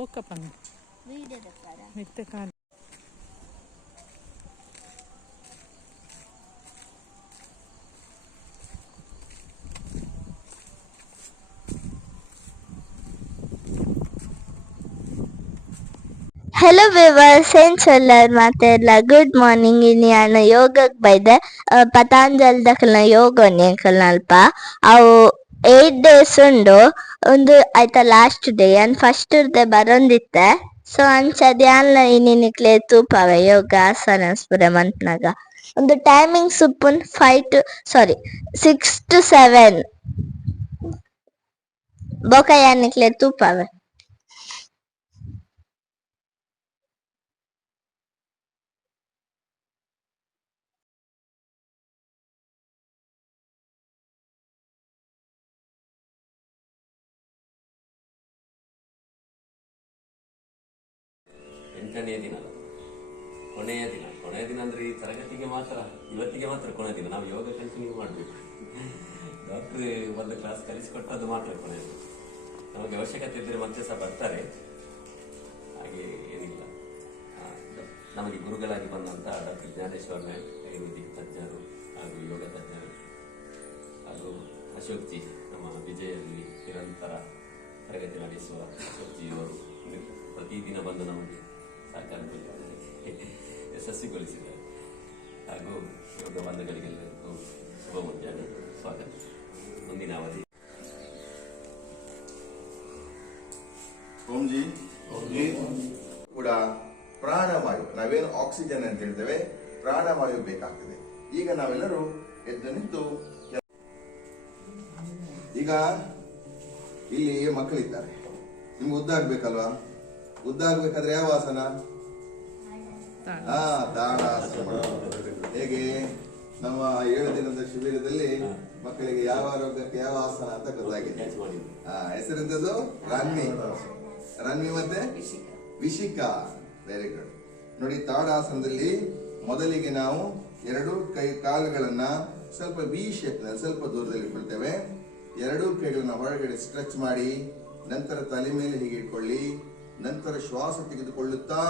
Bocca panna. Video da fare. Mette cane. Hello viewers ಏನ್ ಚೊಲ್ಲರ್ ಮಾತೆಲ್ಲ good morning ಇನ್ನು ಯೋಗಕ್ಕೆ ಬೈದೆ ಪತಾಂಜಲಿದಕಲ್ನ ಯೋಗ ಅಲ್ಪ ಅವು 8 days ಉಂಡು ಒಂದು ಆಯ್ತಾ ಲಾಸ್ಟ್ ಡೇ ಅನ್ ಫಸ್ಟ್ ಇರ್ದೆ ಬರೊಂದಿತ್ತೆ ಸೊ ಅಂಚ ಧ್ಯಾನ ಇನ್ನಿಕ್ಲೆ ತೂಪವೆ ಯೋಗ ಆಸನಸ್ ಪೂರ ಮನ್ಪನಾಗ ಒಂದು ಟೈಮಿಂಗ್ಸ್ ಉಪ್ಪುನ್ 6 to 7 ಬೊಕ ಯಾನಿಕ್ಲೆ ತೂಪವೆ. ಎಂಟನೇ ದಿನ ಕೊನೆಯ ದಿನ ಅಂದ್ರೆ ಈ ತರಗತಿಗೆ ಮಾತ್ರ ಇವತ್ತಿಗೆ ಮಾತ್ರ ಕೊನೆಯ ದಿನ. ನಾವು ಯೋಗ ಕಂಟಿನ್ಯೂ ಮಾಡಬೇಕು. ಡಾಕ್ಟ್ರ್ ಒಂದು ಕ್ಲಾಸ್ ಕಲಿಸಿಕೊಟ್ಟದ್ದು ಮಾತ್ರ ಕೊನೆಯದು. ನಮಗೆ ಅವಶ್ಯಕತೆ ಇದ್ದರೆ ಮತ್ತೆ ಸಹ ಬರ್ತಾರೆ, ಹಾಗೆ ಏನಿಲ್ಲ. ನಮಗೆ ಗುರುಗಳಾಗಿ ಬಂದಂಥ ಡಾಕ್ಟರ್ ಜ್ಞಾನೇಶ್ವರ್ ನಾಯಕ್, ಆಯುರ್ವೇದಿಕ್ ತಜ್ಞರು ಹಾಗೂ ಯೋಗ ತಜ್ಞರು, ಹಾಗೂ ಅಶೋಕ್ ಜಿ, ನಮ್ಮ ವಿಜಯಲ್ಲಿ ನಿರಂತರ ತರಗತಿ ನಡೆಸುವ ಅಶೋಕ್ ಜಿ ಅವರು ಪ್ರತಿದಿನ ಬಂದು ನಮಗೆ ಯಶಸ್ವಿಗೊಳಿಸಿದ್ದಾರೆ. ಹಾಗೂ ಯೋಗ ಬಂಧುಗಳಿಗೆಲ್ಲರಿಗೂ ಶುಭ ಮುಂಜಾನೆ, ಸ್ವಾಗತ. ಮುಂದಿನ ಅವಧಿ ಓಂಜಿ ಕೂಡ ಪ್ರಾಣವಾಯು, ನಾವೇನು ಆಕ್ಸಿಜನ್ ಅಂತ ಹೇಳ್ತೇವೆ, ಪ್ರಾಣವಾಯು ಬೇಕಾಗ್ತದೆ. ಈಗ ನಾವೆಲ್ಲರೂ ಎದ್ದು ನಿಂತು, ಈಗ ಇಲ್ಲಿ ಮಕ್ಕಳಿದ್ದಾರೆ, ನಿಮ್ಗೆ ಉದ್ದಾಗಬೇಕಲ್ವಾ? ಉದ್ದಾಗಬೇಕಾದ್ರೆ ಯಾವ ಆಸನ? ತಾಡಾಸನ. ಹೇಗೆ ನಮ್ಮ 7 ದಿನದ ಶಿಬಿರದಲ್ಲಿ ಮಕ್ಕಳಿಗೆ ಯಾವ ರೋಗಕ್ಕೆ ಯಾವ ಆಸನ ಅಂತ ಗೊತ್ತಾಗಿದೆ. ಹೆಸರಿಂತದ್ದು ರನ್ವಿ ಮತ್ತೆ ವಿಶಿಕಾ. Very good. ನೋಡಿ, ತಾಡಾಸನದಲ್ಲಿ ಮೊದಲಿಗೆ ನಾವು 2 ಕೈ ಕಾಲುಗಳನ್ನ ಸ್ವಲ್ಪ ವಿ ಶೇಪ್ ನಲ್ಲಿ ಸ್ವಲ್ಪ ದೂರದಲ್ಲಿ ಇಟ್ಕೊಳ್ತೇವೆ. 2 ಕೈಗಳನ್ನ ಹೊರಗಡೆ ಸ್ಟ್ರೆಚ್ ಮಾಡಿ, ನಂತರ ತಲೆ ಮೇಲೆ ಹೀಗೆ ಇಟ್ಕೊಳ್ಳಿ. ನಂತರ ಶ್ವಾಸ ತೆಗೆದುಕೊಳ್ಳುತ್ತಾ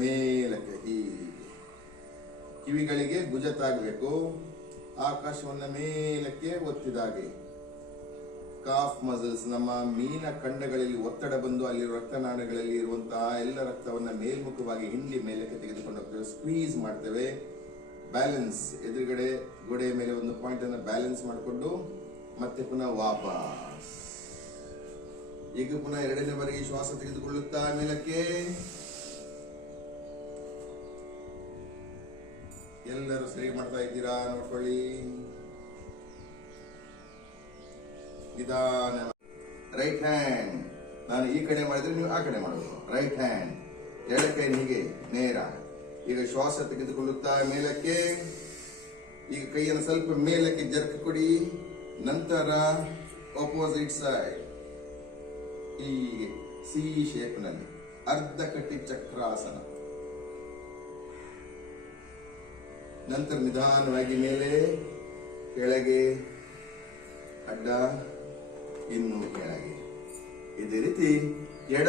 ಮೇಲಕ್ಕೆ ಹೀಗೆ ಕಿವಿಗಳಿಗೆ ಭುಜ ತಾಗಬೇಕು. ಆಕಾಶವನ್ನ ಮೇಲಕ್ಕೆ ಒತ್ತಿದಾಗೆ ಕಾಫ್ ಮಸಲ್ಸ್, ನಮ್ಮ ಮೀನ ಖಂಡಗಳಲ್ಲಿ ಒತ್ತಡ ಬಂದು ಅಲ್ಲಿರುವ ರಕ್ತನಾಳಗಳಲ್ಲಿ ಇರುವಂತಹ ಎಲ್ಲ ರಕ್ತವನ್ನ ಮೇಲ್ಮುಖವಾಗಿ ಹಿಂಡಿ ಮೇಲಕ್ಕೆ ತೆಗೆದುಕೊಂಡು ಹೋಗ್ತೇವೆ. ಸ್ಕ್ವೀಸ್ ಮಾಡ್ತೇವೆ. ಬ್ಯಾಲೆನ್ಸ್, ಎದುರುಗಡೆ ಗೋಡೆಯ ಮೇಲೆ ಒಂದು ಪಾಯಿಂಟ್ ಅನ್ನು ಬ್ಯಾಲೆನ್ಸ್ ಮಾಡಿಕೊಂಡು ಮತ್ತೆ ಪುನಃ ವಾಪಸ್. ಈಗ ಪುನಃ 2ನೇ ಬಾರಿಗೆ ಶ್ವಾಸ ತೆಗೆದುಕೊಳ್ಳುತ್ತಾ ಮೇಲಕ್ಕೆ. ಎಲ್ಲರೂ ಸರಿ ಮಾಡ್ತಾ ಇದ್ದೀರಾ? ನೋಡ್ಕೊಳ್ಳಿ. ನಿಧಾನ. ರೈಟ್ ಹ್ಯಾಂಡ್ ನಾನು ಈ ಕಡೆ ಮಾಡಿದ್ರೆ ನೀವು ಆ ಕಡೆ ಮಾಡಬೇಕು. ರೈಟ್ ಹ್ಯಾಂಡ್, ಎಡಕೈ ಹೀಗೆ ನೇರ. ಈಗ ಶ್ವಾಸ ತೆಗೆದುಕೊಳ್ಳುತ್ತಾ ಮೇಲಕ್ಕೆ. ಈಗ ಕೈಯನ್ನು ಸ್ವಲ್ಪ ಮೇಲಕ್ಕೆ ಜರ್ಕ್ ಕೊಡಿ. ನಂತರ ಆಪೋಸಿಟ್ ಸೈಡ್ ಹೀಗೆ ಸಿ ಶೇಪ್ ನಲ್ಲಿ ಅರ್ಧ ಕಟ್ಟಿ ಚಕ್ರಾಸನ. ನಂತರ ನಿಧಾನವಾಗಿ ಮೇಲೆ, ಕೆಳಗೆ, ಅಡ್ಡ, ಇನ್ನು ಕೆಳಗೆ. ಇದೇ ರೀತಿ ಎಡ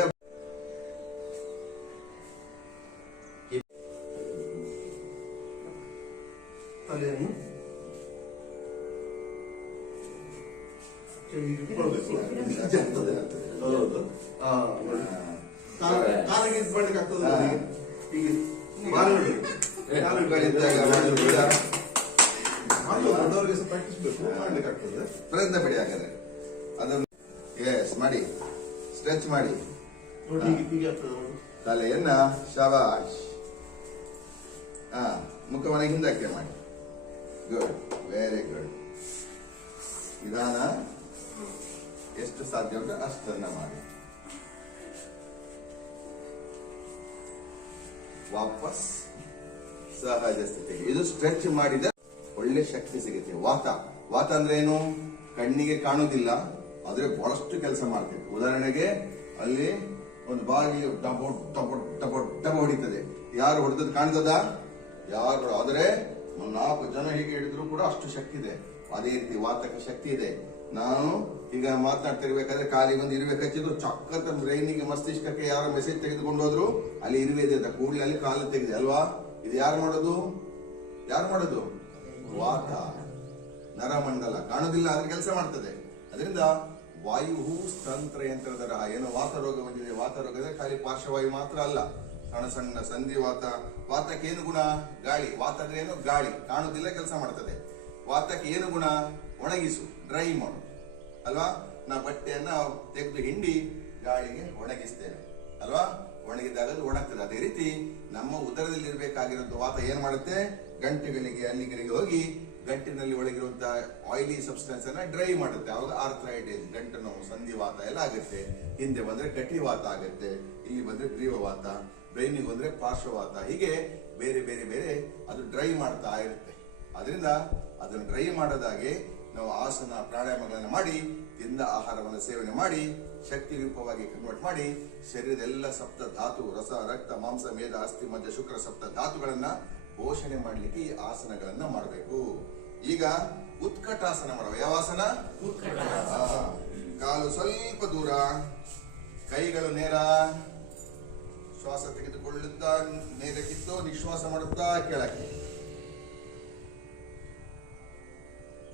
ಪ್ರಯತ್ನ ಬಿಡಿ. ಹಾಗಾದ್ರೆ ಅದನ್ನು ಮಾಡಿ, ಸ್ಟ್ರೆಚ್ ಮಾಡಿ ತಲೆಯನ್ನ. ಶಬಾಷ್. ಮುಖವನ್ನ ಹಿಂದಕ್ಕೆ ಮಾಡಿ. Good, very good. ನಿಧಾನ, ಎಷ್ಟು ಸಾಧ್ಯ ಉಂಟು ಅಷ್ಟನ್ನ ಮಾಡಿ. ವಾಪಸ್ ಸಹಜ ಸ್ಥಿತಿಗೆ. ಇದು ಸ್ಟ್ರೆಚ್ ಮಾಡಿದ ಒಳ್ಳೆ ಶಕ್ತಿ ಸಿಗುತ್ತೆ. ವಾತ ಅಂದ್ರೆ ಏನು? ಕಣ್ಣಿಗೆ ಕಾಣುವುದಿಲ್ಲ, ಆದ್ರೆ ಬಹಳಷ್ಟು ಕೆಲಸ ಮಾಡ್ತೇವೆ. ಉದಾಹರಣೆಗೆ ಅಲ್ಲಿ ಒಂದು ಬಾಗಿಲು ಡಬೋ ಡಬೋ ಡಬೋ ಡಬ ಹೊಡಿತದೆ. ಯಾರು ಹೊಡೆದದ್ದು ಕಾಣ್ತದ? ಯಾರು? ಆದ್ರೆ 4 ಜನ ಹೀಗೆ ಹಿಡಿದ್ರು ಕೂಡ ಅಷ್ಟು ಶಕ್ತಿ ಇದೆ. ಅದೇ ರೀತಿ ವಾತಕ್ಕೆ ಶಕ್ತಿ ಇದೆ. ನಾನು ಈಗ ಮಾತನಾಡ್ತಿರ್ಬೇಕಾದ್ರೆ ಕಾಲಿಗೆ ಒಂದು ಇರುವೆ ಕಚ್ಚಿದ್ರು ಚಕ್ಕಂತ ಬ್ರೈನಿಗೆ ಮಸ್ತಿಷ್ಕಕ್ಕೆ ಯಾರೋ ಮೆಸೇಜ್ ತೆಗೆದುಕೊಂಡು ಹೋದ್ರು ಅಲ್ಲಿ ಇರುವೆ ಇದೆ ಅಂತ ಕೂಡಲೇ ಅಲ್ಲಿ ಕಾಲು ತೆಗೆದೆ ಅಲ್ವಾ. ಇದು ಯಾರು ಮಾಡೋದು? ವಾತ ನರಮಂಡಲ ಕಾಣುದಿಲ್ಲ, ಅದ್ರ ಕೆಲಸ ಮಾಡ್ತದೆ. ಅದರಿಂದ ವಾಯು ತಂತ್ರ ಯಂತ್ರದ ಏನೋ ವಾತ ರೋಗ ಬಂದಿದೆ. ವಾತ ರೋಗದ ಖಾಲಿ ಪಾರ್ಶ್ವವಾಯು ಮಾತ್ರ ಅಲ್ಲ, ಸಣ್ಣ ಸಣ್ಣ ಸಂಧಿವಾತ. ವಾತಕ್ಕೆ ಏನು ಗುಣ? ಗಾಳಿ. ವಾತ ಅಂದ್ರೆ ಏನು? ಗಾಳಿ. ಕಾಣುದಿಲ್ಲ, ಕೆಲಸ ಮಾಡ್ತದೆ. ವಾತಕ್ಕೆ ಏನು ಗುಣ? ಒಣಗಿಸು, ಡ್ರೈ ಮಾಡು ಅಲ್ವಾ. ನಾವು ಬಟ್ಟೆಯನ್ನ ತೆಗೆದು ಹಿಂಡಿ ಗಾಳಿಗೆ ಒಣಗಿಸ್ತೇವೆ ಅಲ್ವಾ. ಒಣಗಿದಾಗ ಅದು ಒಣಗ್ತದೆ. ಅದೇ ರೀತಿ ನಮ್ಮ ಉದರದಲ್ಲಿ ಇರಬೇಕಾಗಿರೋ ವಾತ ಏನ್ ಮಾಡುತ್ತೆ? ಗಂಟೆಗಳಿಗೆ ಅಲ್ಲಿಗಳಿಗೆ ಹೋಗಿ ಗಂಟಿನಲ್ಲಿ ಒಳಗಿರುವಂತಹ ಆಯಿಲಿ ಸಬ್ಸ್ಟೆನ್ಸ್ ಅನ್ನ ಡ್ರೈ ಮಾಡುತ್ತೆ. ಅವಾಗ ಆರ್ಥ್ರೈಟಿಸ್, ಗಂಟು ನೋವು, ಸಂಧಿವಾತ ಎಲ್ಲ ಆಗುತ್ತೆ. ಹಿಂದೆ ಬಂದ್ರೆ ಕಟಿವಾತ ಆಗುತ್ತೆ, ಇಲ್ಲಿ ಬಂದ್ರೆ ಗ್ರೀವವಾತ, ಬ್ರೈನಿಗೆ ಬಂದ್ರೆ ಪಾರ್ಶ್ವವಾತ. ಹೀಗೆ ಬೇರೆ ಬೇರೆ ಬೇರೆ ಅದು ಡ್ರೈ ಮಾಡ್ತಾ ಇರುತ್ತೆ. ಅದರಿಂದ ಅದನ್ನು ಡ್ರೈ ಮಾಡೋದಾಗೆ ನಾವು ಆಸನ ಪ್ರಾಣಾಯಾಮಗಳನ್ನು ಮಾಡಿ ತಿಂದ ಆಹಾರವನ್ನು ಸೇವನೆ ಮಾಡಿ ಶಕ್ತಿ ರೂಪವಾಗಿ ಕನ್ವರ್ಟ್ ಮಾಡಿ ಶರೀರದ ಎಲ್ಲ ಸಪ್ತ ಧಾತು, ರಸ, ರಕ್ತ, ಮಾಂಸ, ಮೇಧ, ಅಸ್ಥಿ, ಮಜ್ಜ, ಶುಕ್ರ ಸಪ್ತ ಧಾತುಗಳನ್ನ ಪೋಷಣೆ ಮಾಡ್ಲಿಕ್ಕೆ ಈ ಆಸನಗಳನ್ನ ಮಾಡಬೇಕು. ಈಗ ಉತ್ಕಟಾಸನ ಮಾಡುವ. ಯಾವ ಆಸನ? ಕಾಲು ಸ್ವಲ್ಪ ದೂರ, ಕೈಗಳು ನೇರ, ಶ್ವಾಸ ತೆಗೆದುಕೊಳ್ಳುತ್ತಾ ನೇರಕ್ಕಿತ್ತು, ನಿಶ್ವಾಸ ಮಾಡುತ್ತಾ ಕೆಳಕ್ಕೆ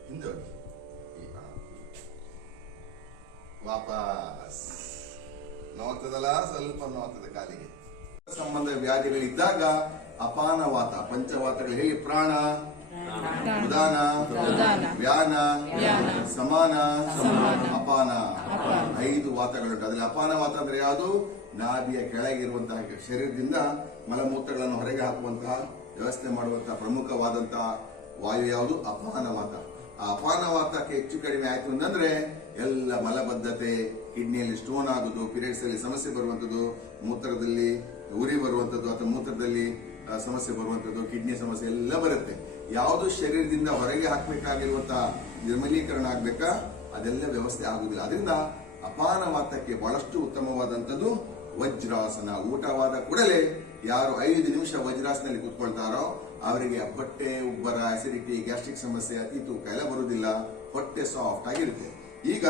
ಹಿಂದೆ ವಾಪಸ್. ನೋಗ್ತದಲ್ಲ, ಸ್ವಲ್ಪ ನೋಗ್ತದೆ ಕಾಲಿಗೆ. ಸಂಬಂಧ ವ್ಯಾಧಿಗಳಿದ್ದಾಗ ಅಪಾನವಾತ, ಪಂಚವಾತಗಳು ಹೇಳಿ: ಪ್ರಾಣ, ಉದಾನ, ವ್ಯಾನ, ಸಮಾನ, ಅಪಾನ. 5 ವಾತಗಳುಂಟು. ಅದ್ರಲ್ಲಿ ಅಪಾನವಾತ ಅಂದ್ರೆ ಯಾವುದು? ನಾಭಿಯ ಕೆಳಗಿರುವಂತಹ ಶರೀರದಿಂದ ಮಲಮೂತ್ರಗಳನ್ನು ಹೊರಗೆ ಹಾಕುವಂತಹ ವ್ಯವಸ್ಥೆ ಮಾಡುವಂತಹ ಪ್ರಮುಖವಾದಂತಹ ವಾಯು ಯಾವುದು? ಅಪಾನವಾತ. ಆ ಅಪಾನವಾತಕ್ಕೆ ಹೆಚ್ಚು ಕಡಿಮೆ ಆಯ್ತು ಅಂತಂದ್ರೆ ಎಲ್ಲ ಮಲಬದ್ಧತೆ, ಕಿಡ್ನಿಯಲ್ಲಿ ಸ್ಟೋನ್ ಆಗುದು, ಪೀರಿಯಡ್ಸ್ ಅಲ್ಲಿ ಸಮಸ್ಯೆ ಬರುವಂತದ್ದು, ಮೂತ್ರದಲ್ಲಿ ಉರಿ ಬರುವಂತದ್ದು ಅಥವಾ ಮೂತ್ರದಲ್ಲಿ ಸಮಸ್ಯೆ ಬರುವಂತದ್ದು, ಕಿಡ್ನಿ ಸಮಸ್ಯೆ ಎಲ್ಲ ಬರುತ್ತೆ. ಯಾವುದು ಶರೀರದಿಂದ ಹೊರಗೆ ಹಾಕಬೇಕಾಗಿರುವಂತಹ ನಿರ್ಮಲೀಕರಣ ಆಗ್ಬೇಕಾ ಅದೆಲ್ಲ ವ್ಯವಸ್ಥೆ ಆಗುದಿಲ್ಲ. ಅದರಿಂದ ಅಪಾನವಾತಕ್ಕೆ ಬಹಳಷ್ಟು ಉತ್ತಮವಾದಂಥದ್ದು ವಜ್ರಾಸನ. ಊಟವಾದ ಕೂಡಲೇ ಯಾರು 5 ನಿಮಿಷ ವಜ್ರಾಸನಲ್ಲಿ ಕೂತ್ಕೊಳ್ತಾರೋ ಅವರಿಗೆ ಹೊಟ್ಟೆ ಉಬ್ಬರ, ಅಸಿಡಿಟಿ, ಗ್ಯಾಸ್ಟ್ರಿಕ್ ಸಮಸ್ಯೆ, ಅತಿ ತೂಕ ಎಲ್ಲ ಬರುವುದಿಲ್ಲ. ಹೊಟ್ಟೆ ಸಾಫ್ಟ್ ಆಗಿರುತ್ತೆ. ಈಗ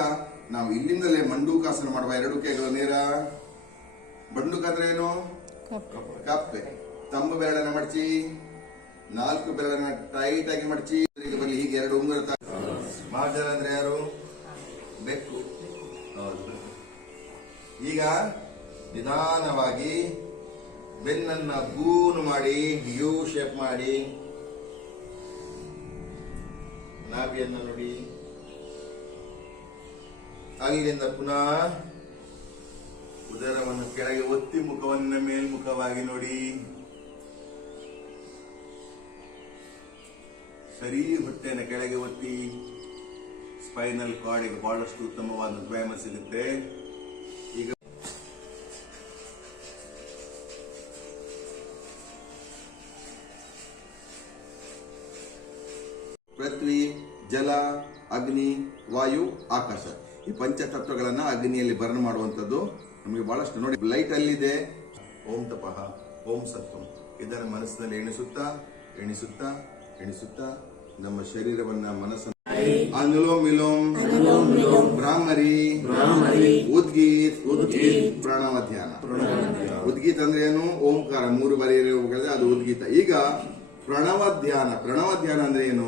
ನಾವು ಇಲ್ಲಿಂದಲೇ ಮಂಡೂಕಾಸನ ಮಾಡುವ. 2 ಕೈಗಳು ನೇರ. ಮಂಡೂಕ ಅಂದ್ರೆ ಏನು? ಕಪ್ಪೆ. ತಂಬು ಬೆರಳನ್ನ ಮಡಚಿ, 4 ಬೆರಳನ್ನ ಟೈಟ್ ಆಗಿ ಮಡಚಿ ಬರಲಿ. ಹೀಗೆ 2 ಉಂಗುರ. ಮಾರ್ಜರ ಅಂದ್ರೆ ಯಾರು? ಬೆಕ್ಕು. ಈಗ ನಿಧಾನವಾಗಿ ಬೆನ್ನನ್ನ ಗೂನು ಮಾಡಿ, ಯು ಶೇಪ್ ಮಾಡಿ, ನಾಭಿಯನ್ನ ನೋಡಿ, ಅಲ್ಲಿಂದ ಪುನಃ ಉದರವನ್ನು ಕೆಳಗೆ ಒತ್ತಿ ಮುಖವನ್ನ ಮೇಲ್ಮುಖವಾಗಿ ನೋಡಿ. ಸರಿ ಹೊಟ್ಟೆನ ಕೆಳಗೆ ಒತ್ತಿ. ಸ್ಪೈನಲ್ ಕಾರ್ಡಿಗೆ ಬಹಳಷ್ಟು ಉತ್ತಮವಾದ ವ್ಯಾಯಾಮ ಸಿಗುತ್ತೆ. ಈಗ ಪೃಥ್ವಿ, ಜಲ, ಅಗ್ನಿ, ವಾಯು, ಆಕಾಶ, ಈ ಪಂಚತತ್ವಗಳನ್ನ ಅಗ್ನಿಯಲ್ಲಿ ಬರ್ನ್ ಮಾಡುವಂತದ್ದು ನಮಗೆ ಬಹಳಷ್ಟು ನೋಡಿ. ಲೈಟ್ ಅಲ್ಲಿದೆ. ಓಂ ತಪಃ, ಓಂ ಸತ್ವಂ. ಇದರ ಮನಸ್ಸಿನಲ್ಲಿ ಎಣಿಸುತ್ತಾ ಎಣಿಸುತ್ತಾ ಎಣಿಸುತ್ತಾ ನಮ್ಮ ಶರೀರವನ್ನ, ಮನಸ್ಸನ್ನು ಅನುಲೋಮ್ ವಿಲೋಮ್, ಭ್ರಾಮರಿ, ಉದ್ಗೀತ್, ಪ್ರಣವ ಧ್ಯಾನ. ಉದ್ಗೀತ್ ಅಂದ್ರೆ ಏನು? ಓಂಕಾರ 3 ಬಾರಿ ಇರುವುಗಳಿದೆ, ಅದು ಉದ್ಗೀತ. ಈಗ ಪ್ರಣವ ಧ್ಯಾನ. ಪ್ರಣವ ಧ್ಯಾನ ಅಂದ್ರೆ ಏನು?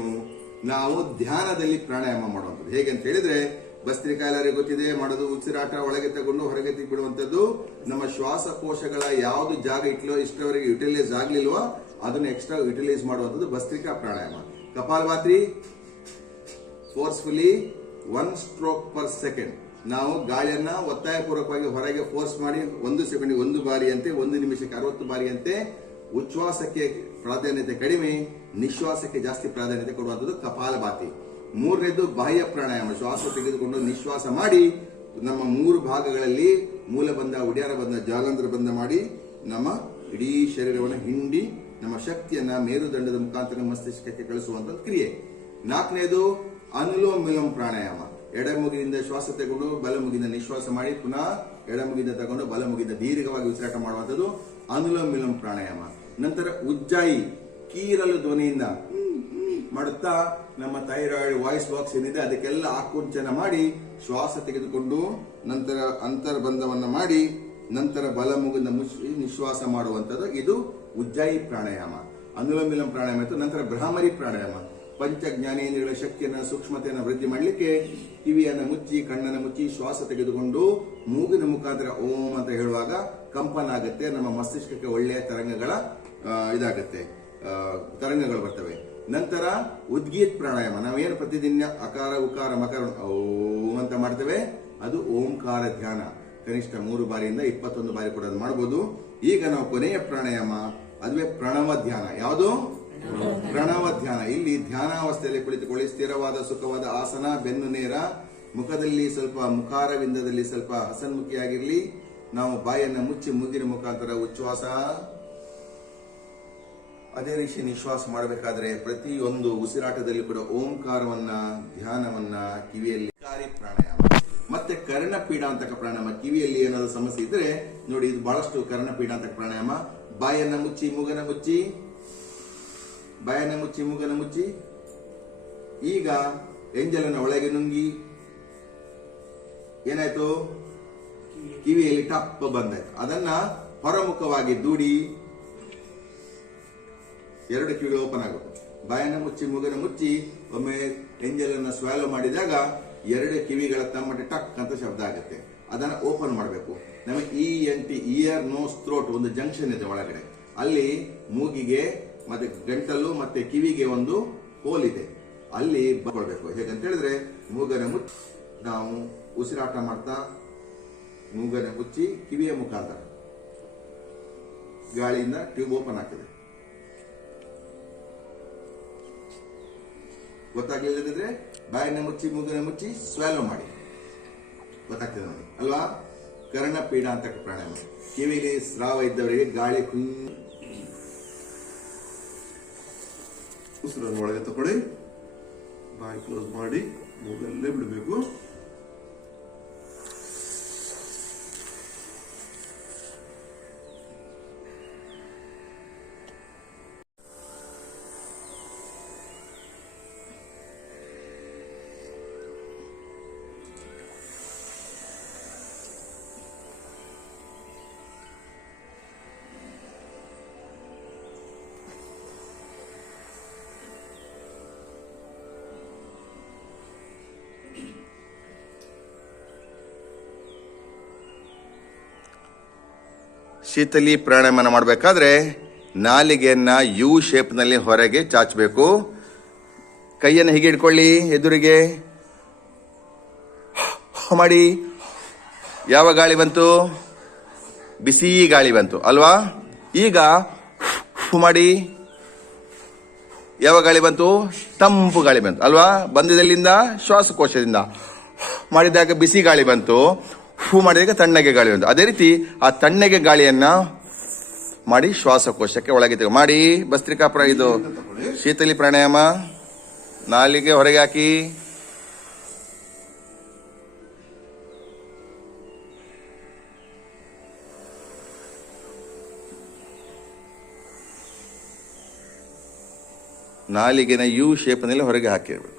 ನಾವು ಧ್ಯಾನದಲ್ಲಿ ಪ್ರಾಣಾಯಾಮ ಮಾಡುವಂಥದ್ದು. ಹೇಗೆ ಅಂತ ಹೇಳಿದ್ರೆ, ಭಸ್ತ್ರಿಕಾ ಎಲ್ಲರಿಗೂ ಗೊತ್ತಿದೆ. ಮಾಡೋದು ಉಸಿರಾಟ ಒಳಗೆ ತಗೊಂಡು ಹೊರಗೆ ಬಿಡುವಂತದ್ದು. ನಮ್ಮ ಶ್ವಾಸಕೋಶಗಳ ಯಾವ್ದು ಜಾಗ ಇಷ್ಟವರೆಗೆ ಯುಟಿಲೈಸ್ ಆಗ್ಲಿಲ್ವೋ ಅದನ್ನ ಎಕ್ಸ್ಟ್ರಾ ಯುಟಿಲೈಸ್ ಮಾಡುವಂಥದ್ದು bhastrika pranayama. Kapalbhati forcefully 1 stroke per second. ನಾವು ಗಾಳಿಯನ್ನ ಒತ್ತಾಯಪೂರ್ವಕವಾಗಿ ಹೊರಗೆ ಫೋರ್ಸ್ ಮಾಡಿ 1 ಸೆಕೆಂಡ್ 1 ಬಾರಿ ಅಂತೆ, 1 ನಿಮಿಷಕ್ಕೆ 60 ಬಾರಿ ಅಂತೆ. ಉಚ್ಛ್ವಾಸಕ್ಕೆ ಪ್ರಾಧಾನ್ಯತೆ ಕಡಿಮೆ, ನಿಶ್ವಾಸಕ್ಕೆ ಜಾಸ್ತಿ ಪ್ರಾಧಾನ್ಯತೆ ಕೊಡುವಂಥದ್ದು ಕಪಾಲಭಾತಿ. 3ನೇದು ಬಾಹ್ಯ ಪ್ರಾಣಾಯಾಮ. ಶ್ವಾಸ ತೆಗೆದುಕೊಂಡು ನಿಶ್ವಾಸ ಮಾಡಿ ನಮ್ಮ 3 ಭಾಗಗಳಲ್ಲಿ ಮೂಲಬಂಧ, ಉಡ್ಯಾನ ಬಂಧ, ಜಾಲಂಧರ ಬಂಧ ಮಾಡಿ ನಮ್ಮ ಇಡೀ ಶರೀರವನ್ನು ಹಿಂಡಿ ನಮ್ಮ ಶಕ್ತಿಯನ್ನ ಮೇರುದಂಡದ ಮುಖಾಂತರ ಮಸ್ತಿಷ್ಕಕ್ಕೆ ಕಳಿಸುವಂತದ್ದು ಕ್ರಿಯೆ. 4ನೇದು ಅನುಲೋಮ್ ವಿಲೋಮ್ ಪ್ರಾಣಾಯಾಮ. ಎಡಮುಗಿನಿಂದ ಶ್ವಾಸ ತಗೊಂಡು ಬಲಮುಗಿಯಿಂದ ನಿಶ್ವಾಸ ಮಾಡಿ ಪುನಃ ಎಡಮುಗಿಯಿಂದ ತಗೊಂಡು ಬಲಮುಗಿಯಿಂದ ದೀರ್ಘವಾಗಿ ಉಸಿರಾಟ ಮಾಡುವಂಥದ್ದು ಅನುಲೋಮ್ ವಿಲೋಮ್ ಪ್ರಾಣಾಯಾಮ. ನಂತರ ಉಜ್ಜಾಯಿ, ಕೀರಲು ಧ್ವನಿಯಿಂದ ಮಾಡುತ್ತಾ ನಮ್ಮ ಥೈರಾಯ್ಡ್ ವಾಯ್ಸ್ ಬಾಕ್ಸ್ ಏನಿದೆ ಅದಕ್ಕೆಲ್ಲ ಆಕುಂಚನ ಮಾಡಿ ಶ್ವಾಸ ತೆಗೆದುಕೊಂಡು ನಂತರ ಅಂತರ್ಬಂಧವನ್ನ ಮಾಡಿ ನಂತರ ಬಲಮುಗಿನ ಮುಚ್ಚಿ ನಿಶ್ವಾಸ ಮಾಡುವಂಥದ್ದು. ಇದು ಉಜ್ಜಾಯಿ ಪ್ರಾಣಾಯಾಮ. ಅನುಲೋಮ ವಿಲೋಮ ಪ್ರಾಣಾಯಾಮ ಇತ್ತು. ನಂತರ ಭ್ರಾಮರಿ ಪ್ರಾಣಾಯಾಮ. ಪಂಚ ಜ್ಞಾನೇಂದ್ರಿಯಗಳ ಶಕ್ತಿಯನ್ನು ಸೂಕ್ಷ್ಮತೆಯನ್ನು ವೃದ್ಧಿ ಮಾಡಲಿಕ್ಕೆ ಕಿವಿಯನ್ನು ಮುಚ್ಚಿ ಕಣ್ಣನ್ನು ಮುಚ್ಚಿ ಶ್ವಾಸ ತೆಗೆದುಕೊಂಡು ಮೂಗಿನ ಮುಖಾಂತರ ಓಂ ಅಂತ ಹೇಳುವಾಗ ಕಂಪನ ಆಗುತ್ತೆ. ನಮ್ಮ ಮಸ್ತಿಷ್ಕಕ್ಕೆ ಒಳ್ಳೆಯ ತರಂಗಗಳ ಇದಾಗುತ್ತೆ, ತರಂಗಗಳು ಬರ್ತವೆ. ನಂತರ ಉದ್ಗೀತ್ ಪ್ರಾಣಾಯಾಮ. ನಾವೇನು ಪ್ರತಿದಿನ ಅಕಾರ ಉಕಾರ ಮಕಾರ ಓಂ ಅಂತ ಮಾಡ್ತೇವೆ, ಅದು ಓಂಕಾರ ಧ್ಯಾನ. ಕನಿಷ್ಠ 3 ಬಾರಿಯಿಂದ 21 ಬಾರಿ ಕೂಡ ಮಾಡಬಹುದು. ಈಗ ನಾವು ಕೊನೆಯ ಪ್ರಾಣಾಯಾಮ, ಅದುವೇ ಪ್ರಣವ ಧ್ಯಾನ. ಯಾವುದು? ಪ್ರಣವ ಧ್ಯಾನ. ಇಲ್ಲಿ ಧ್ಯಾನಾವಸ್ಥೆಯಲ್ಲಿ ಕುಳಿತುಕೊಳ್ಳಿ. ಸ್ಥಿರವಾದ ಸುಖವಾದ ಆಸನ, ಬೆನ್ನು ನೇರ, ಮುಖದಲ್ಲಿ ಸ್ವಲ್ಪ ಮುಖಾರವಿಂದದಲ್ಲಿ ಸ್ವಲ್ಪ ಹಸನ್ಮುಖಿಯಾಗಿರ್ಲಿ. ನಾವು ಬಾಯನ್ನು ಮುಚ್ಚಿ ಮೂಗಿನ ಮುಖಾಂತರ ಉಚ್ಛ್ವಾಸ, ಅದೇ ರೀತಿ ನಿಶ್ವಾಸ ಮಾಡಬೇಕಾದ್ರೆ ಪ್ರತಿಯೊಂದು ಉಸಿರಾಟದಲ್ಲಿ ಕೂಡ ಓಂಕಾರವನ್ನ ಧ್ಯಾನವನ್ನ ಕಿವಿಯಲ್ಲಿ ಪ್ರಾಣಾಯಾಮ. ಮತ್ತೆ ಕರ್ಣಪೀಡ ಅಂತಕ ಪ್ರಾಣಾಯಾಮ. ಕಿವಿಯಲ್ಲಿ ಏನಾದರೂ ಸಮಸ್ಯೆ ಇದ್ರೆ ನೋಡಿ, ಇದು ಬಹಳಷ್ಟು ಕರ್ಣಪೀಡ ಅಂತಕ ಪ್ರಾಣಾಯಾಮ. ಬಾಯನ್ನ ಮುಚ್ಚಿ ಮೂಗನ ಮುಚ್ಚಿ, ಬಾಯನ್ನ ಮುಚ್ಚಿ ಮೂಗನ ಮುಚ್ಚಿ. ಈಗ ಎಂಜಲನ್ನ ಒಳಗೆ ನುಂಗಿ ಏನಾಯ್ತು, ಕಿವಿಯಲ್ಲಿ ಟಪ್ ಬಂದಾಯ್ತು. ಅದನ್ನ ಹೊರಮುಖವಾಗಿ ದೂಡಿ 2 ಕಿವಿಗಳು ಓಪನ್ ಆಗುತ್ತೆ. ಬಾಯನ್ನ ಮುಚ್ಚಿ ಮೂಗನ ಮುಚ್ಚಿ ಒಮ್ಮೆ ಎಂಜಲನ್ನ ಸ್ವ್ಯಾಲೋ ಮಾಡಿದಾಗ 2 ಕಿವಿಗಳ ತಮ್ಮಟೆ ಟಕ್ ಅಂತ ಶಬ್ದ ಆಗುತ್ತೆ. ಅದನ್ನ ಓಪನ್ ಮಾಡಬೇಕು. ನಮಗೆ ENT, ಇಯರ್ ನೋಸ್ ಥ್ರೋಟ್ ಒಂದು ಜಂಕ್ಷನ್ ಇದೆ ಒಳಗಡೆ. ಅಲ್ಲಿ ಮೂಗಿಗೆ ಮತ್ತೆ ಗಂಟಲು ಮತ್ತೆ ಕಿವಿಗೆ ಒಂದು ಹೋಲ್ ಇದೆ, ಅಲ್ಲಿ ಬರ್ಕೊಳ್ಬೇಕು. ಹೇಗಂತ ಹೇಳಿದ್ರೆ ಮೂಗನ ಮುಚ್ಚಿ ನಾವು ಉಸಿರಾಟ ಮಾಡ್ತಾ ಮೂಗನ ಮುಚ್ಚಿ ಕಿವಿಯ ಮುಖಾಂತರ ಗಾಳಿಯಿಂದ ಟ್ಯೂಬ್ ಓಪನ್ ಆಗ್ತದೆ. ಗೊತ್ತಾಗ್ಲಿಲ್ಲದಿದ್ರೆ ಬಾಯನ್ನ ಮುಚ್ಚಿ ಮೂಗನ ಮುಚ್ಚಿ ಸ್ವ್ಯಾಲೋ ಮಾಡಿ. ಗೊತ್ತಾಗ್ತದೆ ನೋಡಿ ಅಲ್ವಾ? ಕರ್ಣಪೀಡ ಅಂತ ಪ್ರಾಣಾಯಾಮ. ಕಿವಿಲಿ ಸ್ರಾವ ಇದ್ದವರಿಗೆ ಗಾಳಿ ಉಸಿರನ್ನು ಒಳಗೆ ತಗೊಳ್ಳಿ, ಬಾಯಿ ಕ್ಲೋಸ್ ಮಾಡಿ ಮೂಗಲ್ಲೇ ಬಿಡಬೇಕು. ಶೀತಲಿ ಪ್ರಾಣಾಯಾಮ ಮಾಡಬೇಕಾದ್ರೆ ನಾಲಿಗೆಯನ್ನ ಯು ಶೇಪ್ ನಲ್ಲಿ ಹೊರಗೆ ಚಾಚಬೇಕು. ಕೈಯನ್ನು ಹೀಗೆ ಇಟ್ಕೊಳ್ಳಿ, ಎದುರಿಗೆ ಮಾಡಿ. ಯಾವ ಗಾಳಿ ಬಂತು? ಬಿಸಿ ಗಾಳಿ ಬಂತು ಅಲ್ವಾ? ಈಗ ಮಾಡಿ. ಯಾವ ಗಾಳಿ ಬಂತು? ತಂಪು ಗಾಳಿ ಬಂತು ಅಲ್ವಾ? ಬಂದಿದ್ದೆಲ್ಲಿಂದ? ಶ್ವಾಸಕೋಶದಿಂದ. ಮಾಡಿದಾಗ ಬಿಸಿ ಗಾಳಿ ಬಂತು, ಮಾಡಿದಾಗ ತಣ್ಣಗೆ ಗಾಳಿ ಬಂತು. ಅದೇ ರೀತಿ ಆ ತಣ್ಣಗೆ ಗಾಳಿಯನ್ನ ಮಾಡಿ ಶ್ವಾಸಕೋಶಕ್ಕೆ ಒಳಗೆ ಮಾಡಿ. ಭಸ್ತ್ರಿಕಾ ಇದು ಶೀತಲಿ ಪ್ರಾಣಾಯಾಮ. ನಾಲಿಗೆ ಹೊರಗೆ ಹಾಕಿ, ನಾಲಿಗೆನ ಯು ಶೇಪ್ ನಲ್ಲಿ ಹೊರಗೆ ಹಾಕಿರ್ಬೇಕು.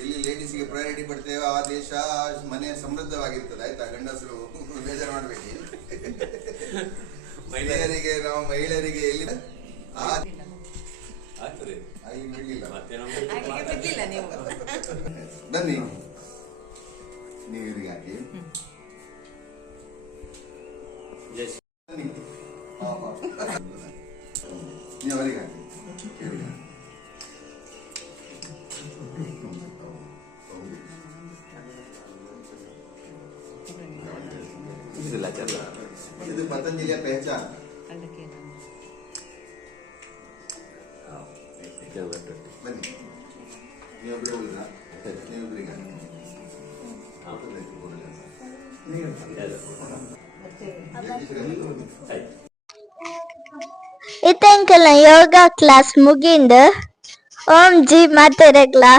ಎಲ್ಲಿ ಲೇಡೀಸ್ಗೆ ಪ್ರಯಾರಿಟಿ ಕೊಡ್ತೇವೆ ಆ ದೇಶ ಮನೆ ಸಮೃದ್ಧವಾಗಿರ್ತದೆ. ಆಯ್ತಾ? ಗಂಡಸರು ಬೇಜಾರು ಮಾಡಬೇಡಿ. ಮಹಿಳೆಯರಿಗೆ ನಾವು ಮಹಿಳೆಯರಿಗೆ ಎಲ್ಲಿ ಬನ್ನಿ, ನೀವು ಇವ್ರಿಗೆ ಹಾಕಿ. ನೀವು ಅವರಿಗೆ ಹಾಕಿ. ಇದು ಪತಂಜಲಿಯ ಪಹಚಾನ. ಬನ್ನಿ. ನೀವೊಬ್ಬರೇ ಉಳಿದ ನೀವೊಬ್ಬರಿಗೆ ಇತ್ತಂಕಲ್ನ ಯೋಗ ಕ್ಲಾಸ್ ಮುಗಿಂದು ಓಂ ಜಿ ಮಾತೆರೆಗ್ಲಾ